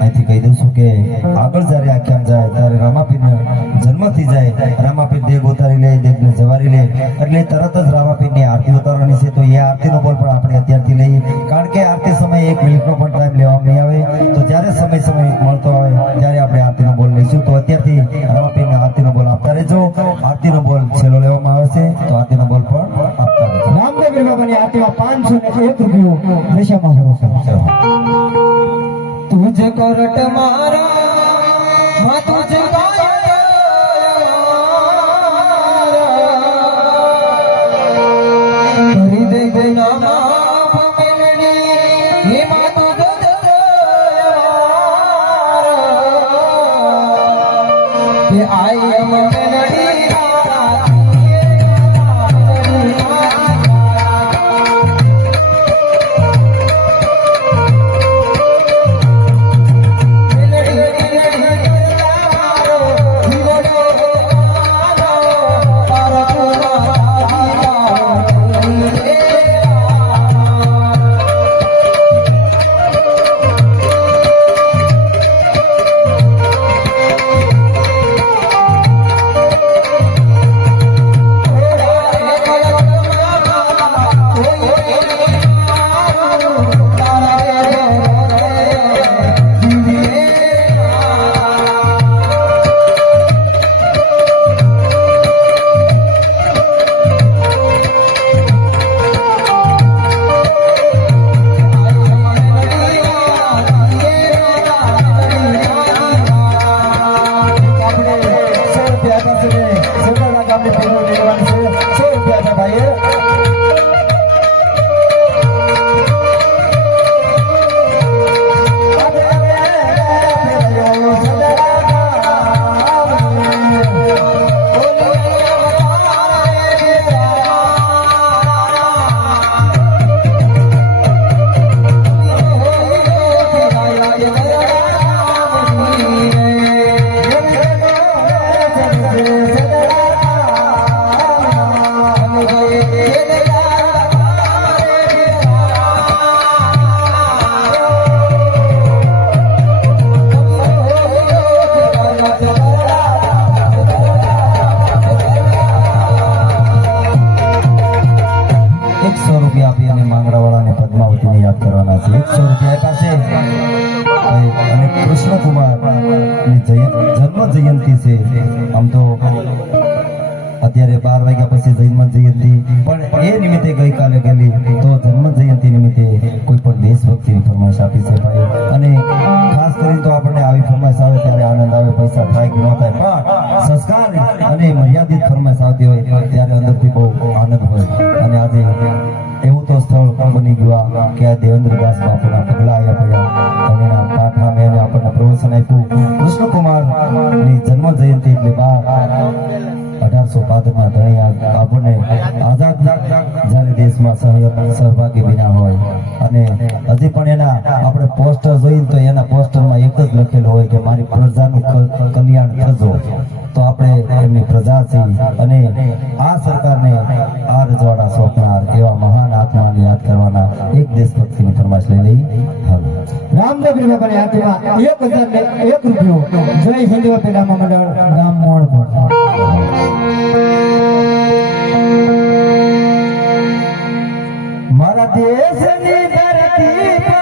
અહીંથી કહી દઉં છું કે આગળ જ્યારે આખ્યાન જાય ત્યારે રામાપીરનો જન્મ થઈ જાય રામાપીર દેગ ઉતારી લે દેગને જવારી લે. એટલે તરત જ રામાપીરની આરતી ઉતારવાની છે. તો એ આરતીનો બોલ પણ આપણે અત્યારથી લઈએ. કારણ કે આરતી સમયે એક મિનિટનો પણ ટાઈમ લેવામાં નહીં આવે. તો જ્યારે સમય સમય મળતો હોય ત્યારે આપણે આરતીનો બોલ લઈશું. તો અત્યારથી રામાપીરના આરતીનો બોલ આપતા રહેજો. આરતીનો બોલ છેલ્લો લેવામાં આવે છે. તો આરતીનો બોલ પણ આપતા રહેજો. રામદેવ બાબાની આરતીમાં પાંચસો ને એક રૂપિયો દશામાં ભરોસો. તુજ કરટ મારા માં તુજ કરી દે ગુનામાં પમેલડી હે માં આઈ અમ મેલડી એકસો કરવાના છે. એકસો રૂપિયા આપ્યા અને કૃષ્ણકુમારની જન્મ જયંતિ છે. આમ તો અત્યારે બાર વાગ્યા પછી જન્મ જયંતિ. પણ એ નિમિત્તે ગઈકાલે ગયેલી. તો જન્મ જયંતિ નિમિત્તે કોઈ પણ દેશભક્તિની ફરમાઈશ આપી છે ભાઈ. અને ખાસ કરીને તો આપણને આવી ફરમાઈશ આવે ત્યારે આનંદ આવે, પૈસા થાય કે ન થાય. પણ સંસ્કાર અને મર્યાદિત ફરમાઈશ આવતી હોય ત્યારે અંદરથી બહુ પ્રવચન આપ્યું કૃષ્ણકુમારની જન્મ જયંતિ એટલે બાર અઢારસો બાદમાં ધણી આપણને આઝાદ જ્યારે દેશમાં સહ- સહભાગી બન્યા હોય. અને હજી પણ એના આપણે પોસ્ટર જોઈએ તો એના પોસ્ટરમાં એક જ લખેલું હોય કે મારી પ્રજાનું કલ્યાણ થજો. તો આપણે એમની પ્રજા છીએ અને આ સરકારને આ રજવાડા સોંપનાર એવા મહાન આત્માને યાદ કરવાના એક દેશભક્તિની ફરમાશ લઈ લઈ. રામદેવ બાબાની આરતીમાં એક હજાર એક રૂપિયો. જય હિન્દુ પેલા મંડળ. ગામ મોણ મારા દેશની ધરતી